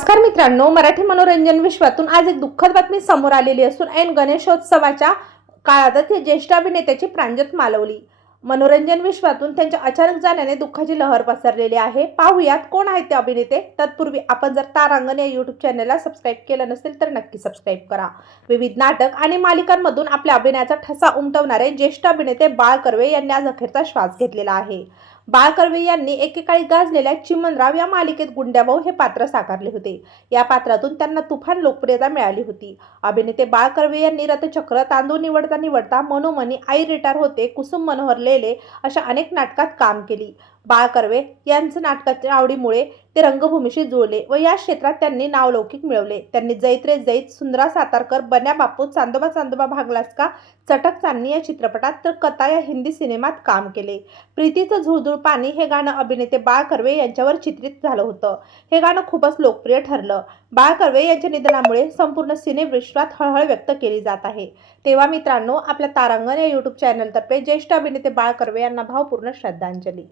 नमस्कार मित्रांनो मराठी मनोरंजन विश्वातून आज एक दुःखद बातमी समोर आलेली असून ऐन गणेशोत्सवाच्या काळातच ज्येष्ठ अभिनेत्याची प्रांजत मालवली. मनोरंजन विश्वातून त्यांच्या अचानक जाण्याने दुःखाची लहर पसरलेली आहे. पाहूयात कोण आहेत ते अभिनेते. तत्पूर्वी आपण जर तारांगण या यूट्यूब चॅनलला सबस्क्राईब केलं नसेल तर नक्की सबस्क्राईब करा. विविध नाटक आणि मालिकांमधून आपल्या अभिनयाचा ठसा उमटवणारे ज्येष्ठ अभिनेते बाळ कर्वे यांनी आज अखेरचा श्वास घेतलेला आहे. बाळ कर्वे यांनी एकेकाळी गाजलेल्या चिमनराव या मालिकेत गुंड्याभाऊ हे पात्र साकारले होते. या पात्रातून त्यांना तुफान लोकप्रियता मिळाली होती. अभिनेते बाळ कर्वे यांनी रथचक्र तांदूळ निवडता निवडता मनोमनी आई रिटायर होते कुसुम मनोहर लेले अशा अनेक नाटकात काम केली. बाळ कर्वे यांचं नाटकाच्या आवडीमुळे ते रंगभूमीशी जुळले व या क्षेत्रात त्यांनी नावलौकिक मिळवले. त्यांनी जैत रे जैत सुंदरा सातारकर बन्या बापू चांदोबा चांदोबा भागलास का चटक चांदणी या चित्रपटात तर कथा या हिंदी सिनेमात काम केले. प्रीतीचं झुळझुळ पाणी हे गाणं अभिनेते बाळ कर्वे यांच्यावर चित्रित झालं होतं. हे गाणं खूपच लोकप्रिय ठरलं. बाळ कर्वे यांच्या निधनामुळे संपूर्ण सिनेविश्वात हळहळ व्यक्त केली जात आहे. तेव्हा मित्रांनो आपल्या तारांगण या यूट्यूब चॅनलतर्फे ज्येष्ठ अभिनेते बाळ कर्वे यांना भावपूर्ण श्रद्धांजली.